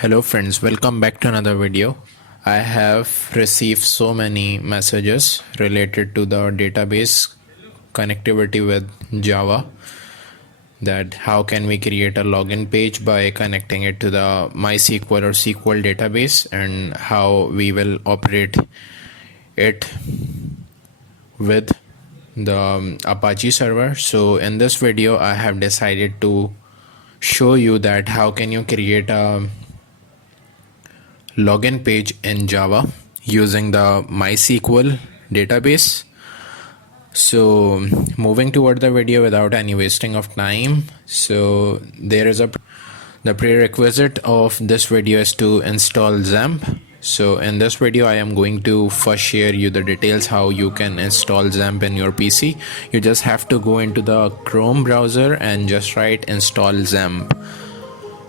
Hello friends, welcome back to another video. I have received so many messages related to the database connectivity with Java, that how can we create a login page by connecting it to the MySQL or SQL database, and how we will operate it with the Apache server. So in this video I have decided to show you that how can you create a login page in Java using the MySQL database. So moving toward the video without any wasting of time, so the prerequisite of this video is to install Xampp. So in this video I am going to first share you the details how you can install Xampp in your PC. You just have to go into the Chrome browser and just write install Xampp.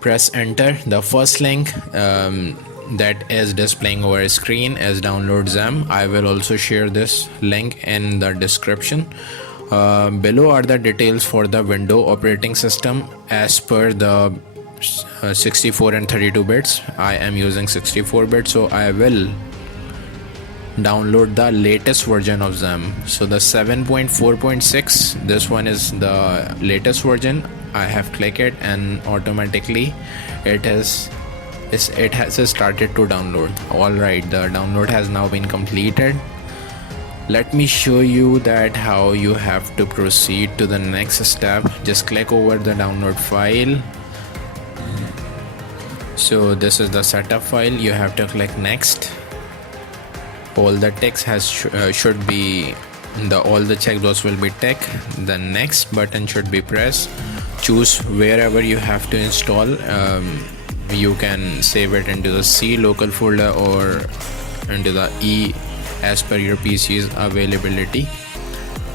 Press enter. The first link that is displaying over screen is download Xampp. I will also share this link in the description. Below are the details for the window operating system as per the 64 and 32 bits. I am using 64 bits, so I will download the latest version of Xampp. So the 7.4.6, this one is the latest version. I have clicked it and automatically it has started to download. Alright, the download has now been completed. Let me show you that how you have to proceed to the next step. Just click over the download file. So this is the setup file. You have to click next. All the text should be all the checkbox will be ticked. The next button should be pressed. Choose wherever you have to install. You can save it into the C local folder or into the E as per your PC's availability.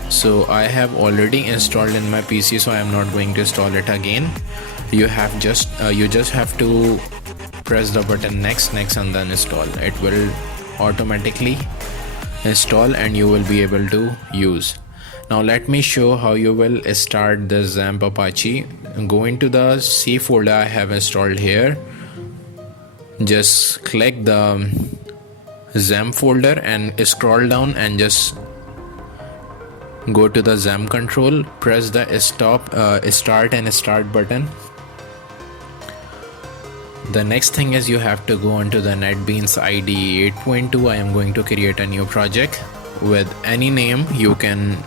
So I have already installed in my PC, so I am not going to install it again. You just have to press the button next and then install. It will automatically install and you will be able to use. Now let me show how you will start the Xampp Apache. Go into the C folder I have installed here. Just click the Xampp folder and scroll down and just go to the Xampp control. Press the start and start button. The next thing is you have to go onto the NetBeans ID 8.2. I am going to create a new project with any name. You can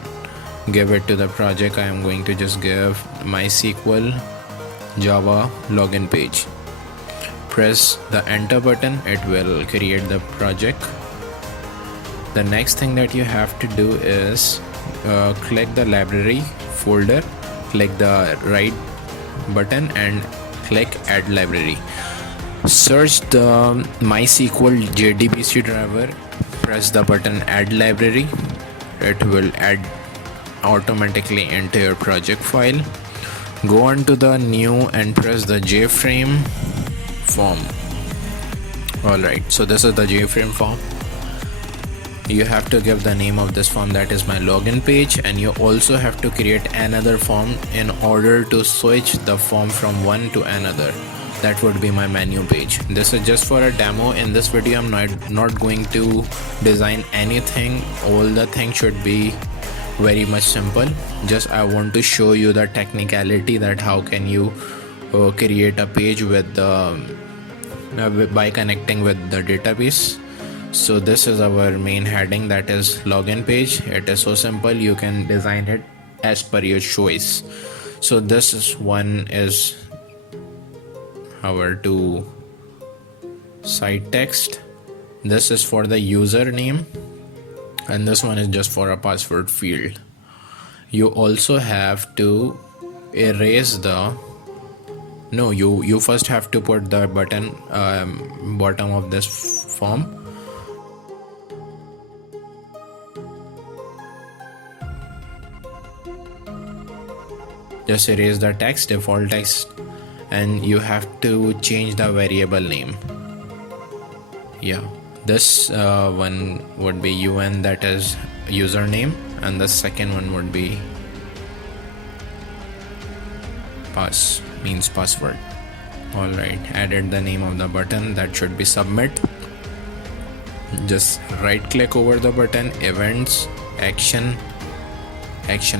give it to the project. I am going to just give MySQL Java login page. Press the enter button. It will create the project. The next thing that you have to do is click the library folder, click the right button and click add library. Search the MySQL JDBC driver, press the button add library. It will add automatically into your project file. Go on to the new and press the JFrame form. Alright, so this is the JFrame form. You have to give the name of this form, that is my login page, and you also have to create another form in order to switch the form from one to another. That would be my menu page. This is just for a demo. In this video I'm not going to design anything. All the things should be very much simple. Just I want to show you the technicality that how can you create a page with by connecting with the database. So this is our main heading, that is login page. It is so simple, you can design it as per your choice. So this one is our to site text. This is for the username and this one is just for a password field. You also have to erase the you first have to put the button bottom of this form. Just erase the text, default text, and you have to change the variable name. Yeah, this one would be UN, that is username, and the second one would be password. Alright, added the name of the button, that should be submit. Just right click over the button, events, action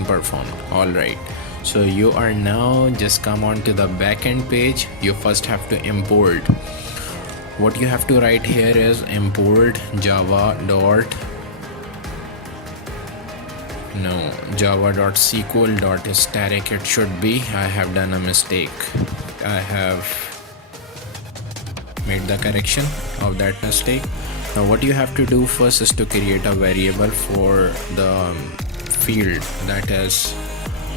performed. Alright, so you are now just come on to the backend page. You first have to import. What you have to write here is import java.sql.static. It should be. I have done a mistake. I have made the correction of that mistake. Now what you have to do first is to create a variable for the field that is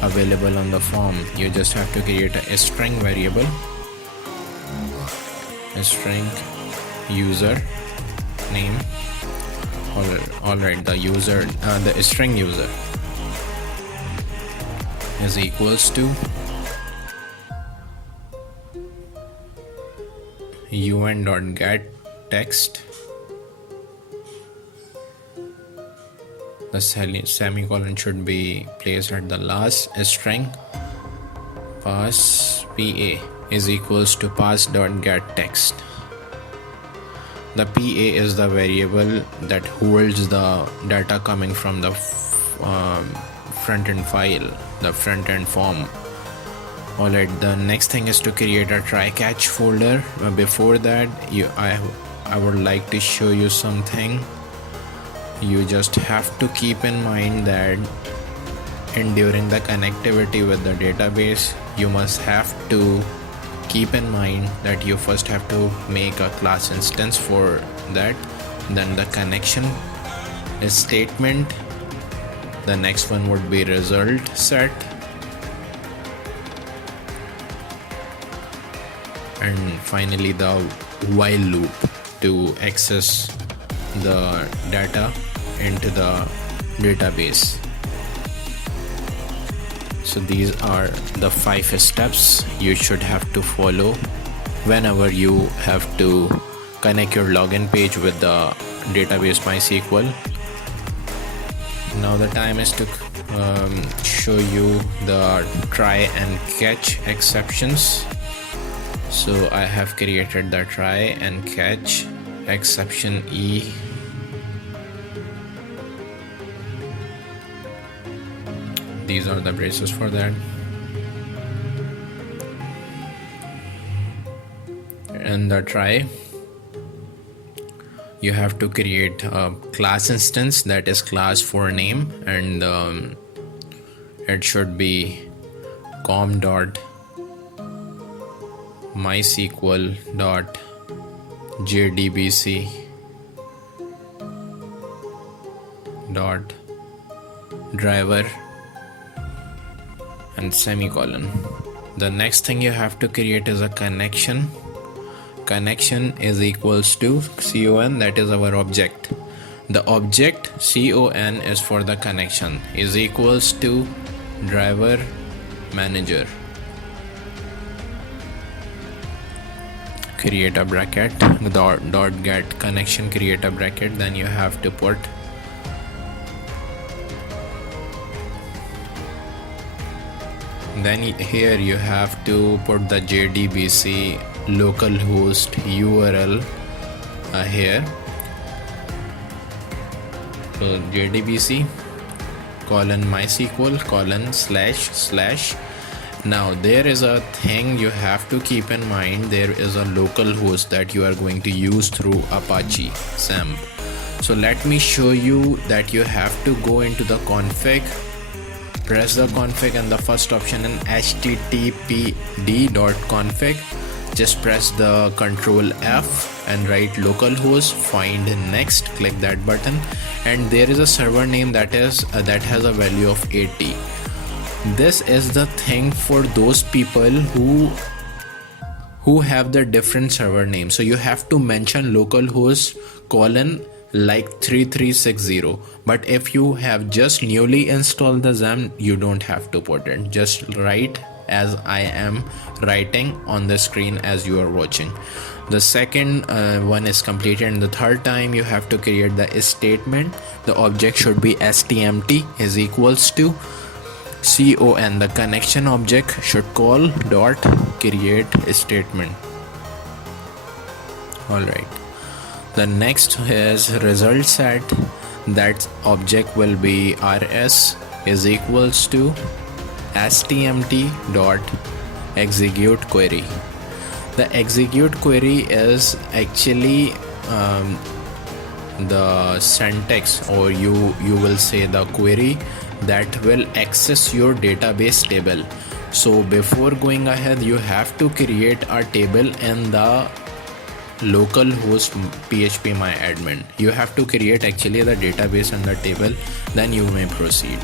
available on the form. You just have to create a string variable, a string user name. Alright, the string user is equals to un.get text. The semicolon should be placed at the last. String pass pa is equals to pass.get text. The pa is the variable that holds the data coming from the front-end file, the front-end form. Alright, the next thing is to create a try-catch folder. Before that, I would like to show you something. You just have to keep in mind that during the connectivity with the database, you must have to keep in mind that you first have to make a class instance for that. Then the connection is statement. The next one would be result set. And finally the while loop to access the data into the database. So these are the 5 steps you should have to follow whenever you have to connect your login page with the database MySQL. Now the time is to show you the try and catch exceptions. So I have created the try and catch exception E. These are the braces for that. And the try, you have to create a class instance that is class for name, and it should be com.mysql.jdbc.driver and semicolon. The next thing you have to create is a connection. Connection is equals to con, that is our object. The object con is for the connection, is equals to driver manager. Create a bracket, dot get connection, create a bracket, then you have to put then here you have to put the JDBC localhost URL here. So JDBC :mysql : //. Now there is a thing you have to keep in mind. There is a localhost that you are going to use through Apache Xammp. So let me show you that you have to go into the config, press the config, and the first option in httpd.config, just press the Ctrl F and write localhost, find next, click that button, and there is a server name that has a value of 80. This is the thing for those people who have the different server names. So you have to mention localhost : like 3360, but if you have just newly installed the Xammp, you don't have to put it. Just write as I am writing on the screen as you are watching. The second one is completed, and the third time you have to create the statement. The object should be stmt is equals to con, the connection object should call dot create statement. Alright, the next is result set. That object will be rs is equals to stmt dot execute query. The execute query is actually the syntax, or you will say the query that will access your database table. So before going ahead, you have to create a table in the localhost phpMyAdmin. You have to create actually the database and the table, then you may proceed.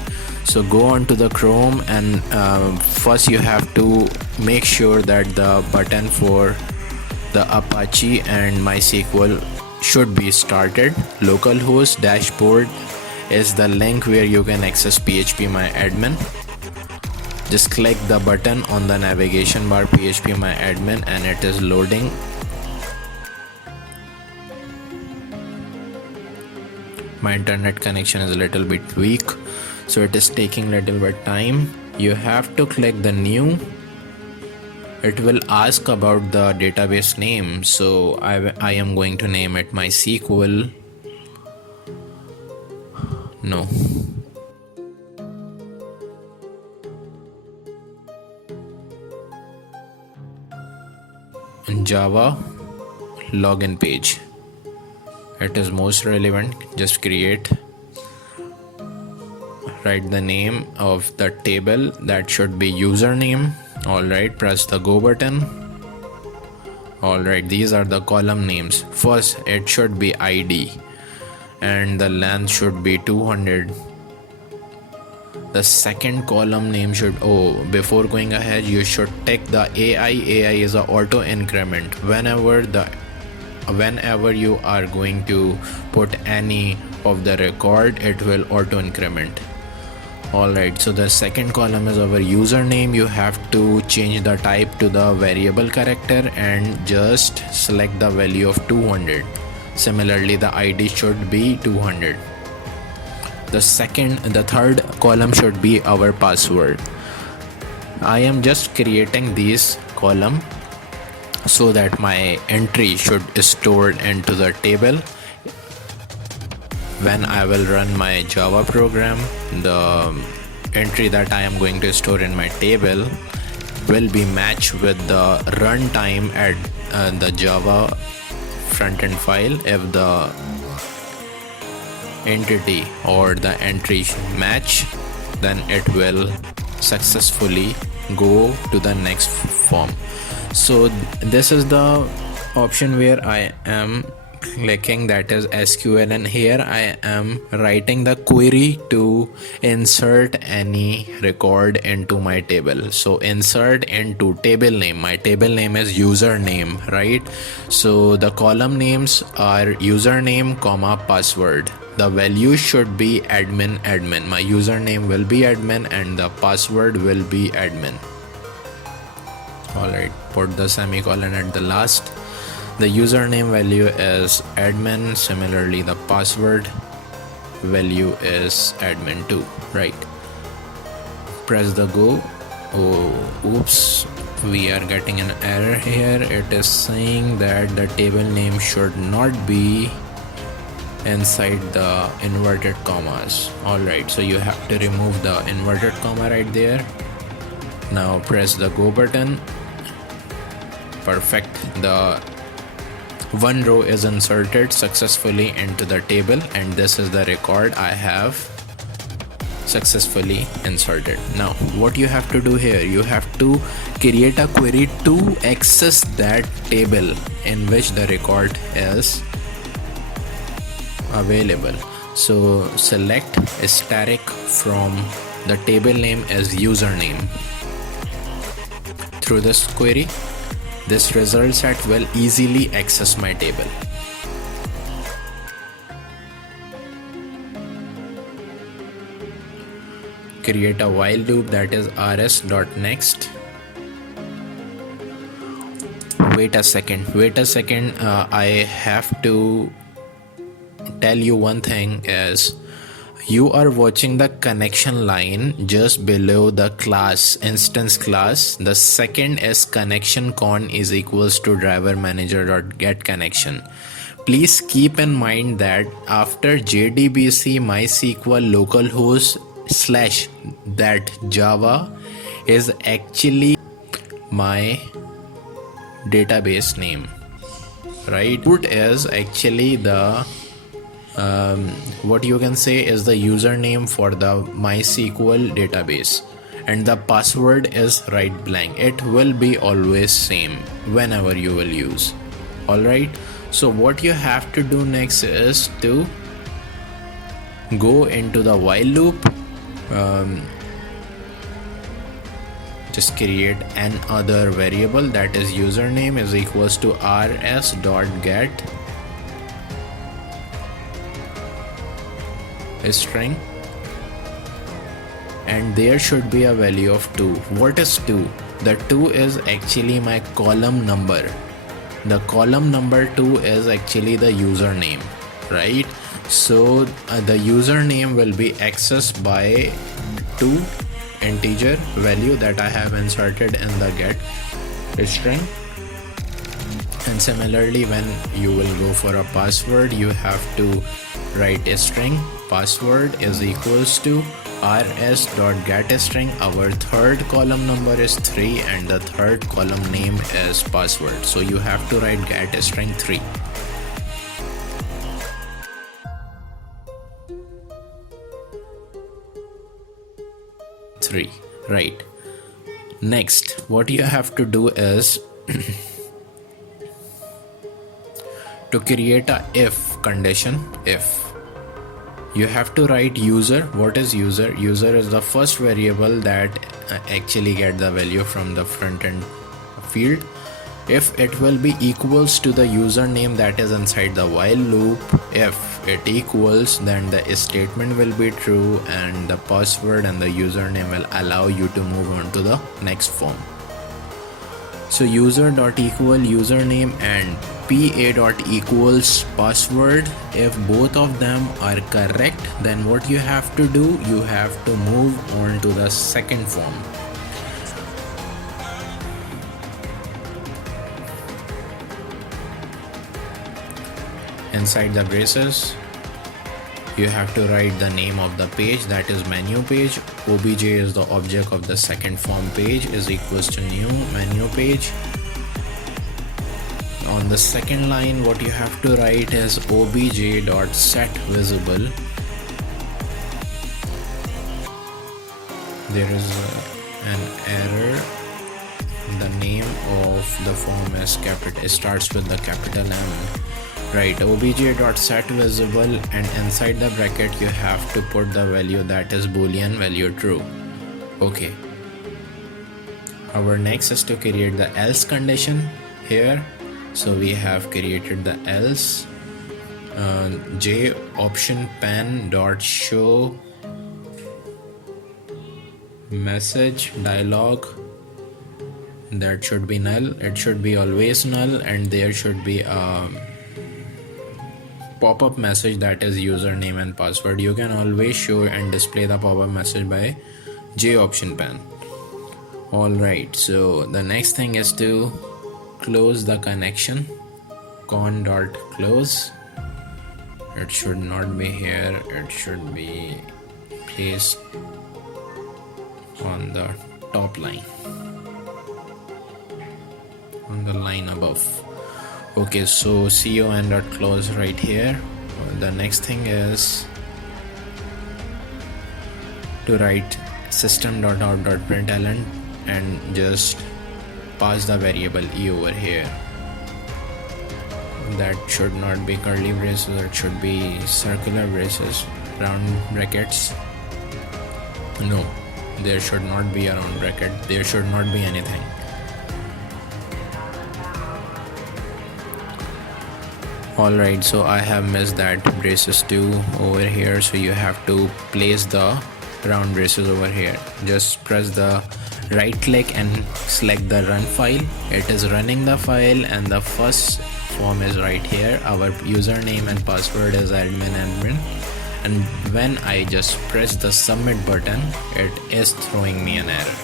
So go on to the Chrome, and first you have to make sure that the button for the Apache and MySQL should be started. Localhost dashboard is the link where you can access phpMyAdmin. Just click the button on the navigation bar phpMyAdmin and it is loading. My internet connection is a little bit weak, so it is taking little bit time. You have to click the new. It will ask about the database name, so I am going to name it MySQL. No. Java login page. It is most relevant. Just create. Write the name of the table. That should be username. Alright, press the go button. Alright, these are the column names. First, it should be ID and the length should be 200. The second column name should, before going ahead, you should take the AI. AI is a auto increment. Whenever you are going to put any of the record, it will auto increment. Alright, so the second column is our username. You have to change the type to the variable character and just select the value of 200. Similarly, the ID should be 200. The third column should be our password. I am just creating these column so that my entry should be stored into the table. When I will run my Java program, the entry that I am going to store in my table will be matched with the runtime at the Java front-end file. If the entity or the entry match, then it will successfully go to the next form. So this is the option where I am clicking, that is SQL, and here I am writing the query to insert any record into my table. So insert into table name. My table name is username, right? So the column names are username comma password. The value should be admin. My username will be admin and the password will be admin. Alright, put the semicolon at the last. The username value is admin. Similarly, the password value is admin too, right? Press the go. Oops, we are getting an error here. It is saying that the table name should not be inside the inverted commas. Alright, so you have to remove the inverted comma right there. Now press the go button. Perfect. The one row is inserted successfully into the table, and this is the record I have successfully inserted. Now what you have to do here, you have to create a query to access that table in which the record is available. So select static from the table name as username. Through this query, this result set will easily access my table. Create a while loop, that is rs.next. Wait a second. I have to tell you one thing is You are watching the connection line just below the class, instance class. The second is connection con is equals to driver manager dot get connection. Please keep in mind that after JDBC MySQL localhost slash that Java is actually my database name, right? Root is actually the what you can say is the username for the MySQL database, and the password is right blank. It will be always same whenever you will use. Alright, so what you have to do next is to go into the while loop. Just create another variable, that is username is equals to rs.get string, and there should be a value of 2. What is 2? The 2 is actually my column number. The column number 2 is actually the username, right? So the username will be accessed by 2 integer value that I have inserted in the get string. And similarly, when you will go for a password, you have to write a string password is equals to rs.getString. Our third column number is 3 and the third column name is password, so you have to write getString 3. Right. Next, what you have to do is to create a if condition. If you have to write user. What is user? User is the first variable that actually get the value from the front end field. If it will be equals to the username that is inside the while loop, if it equals, then the statement will be true and the password and the username will allow you to move on to the next form. So user dot equal username and pa dot equals password. If both of them are correct, then what you have to do, you have to move on to the second form. Inside the braces, you have to write the name of the page, that is menu page. Obj is the object of the second form page is equals to new menu page. On the second line, what you have to write is obj.setVisible. There is an error. The name of the form is capital, it starts with the capital M. Right, obj.setVisible, and inside the bracket you have to put the value that is boolean value true. Okay. Our next is to create the else condition here. So we have created the else. J option pan dot show message dialog, that should be null. It should be always null, and there should be a pop-up message that is username and password. You can always show and display the pop-up message by J option pan. Alright, so the next thing is to close the connection. Con.close. It should not be here, it should be placed on the top line, on the line above. Okay, so con.close right here. The next thing is to write system.out.println and just pass the variable e over here. That should not be curly braces, it should be circular braces, round brackets. No, there should not be a round bracket, there should not be anything. Alright, so I have missed that braces too over here, so you have to place the round braces over here. Just press the right click and select the run file. It is running the file and the first form is right here. Our username and password is admin, and when I just press the submit button, it is throwing me an error.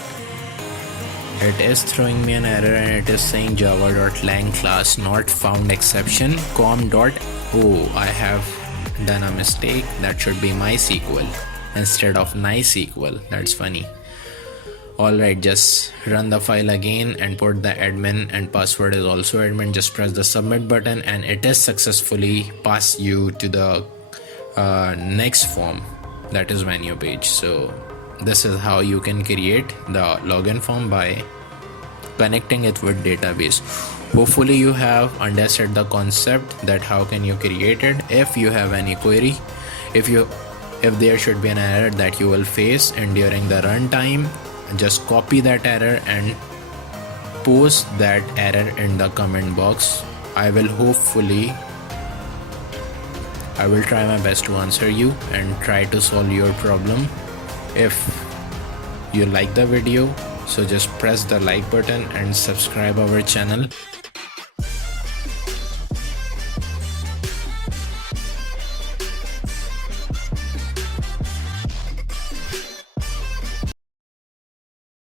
It is throwing me an error and it is saying java.lang class not found exception com.o. I have done a mistake. That should be MySQL instead of NiceSQL. That's funny. Alright, just run the file again and put the admin and password is also admin. Just press the submit button and it is successfully passed you to the next form, that is menu page. So this is how you can create the login form by connecting it with database. Hopefully you have understood the concept that how can you create it. If you have any query, if there should be an error that you will face and during the runtime, just copy that error and post that error in the comment box. I will try my best to answer you and try to solve your problem. If you like the video, so just press the like button and subscribe our channel.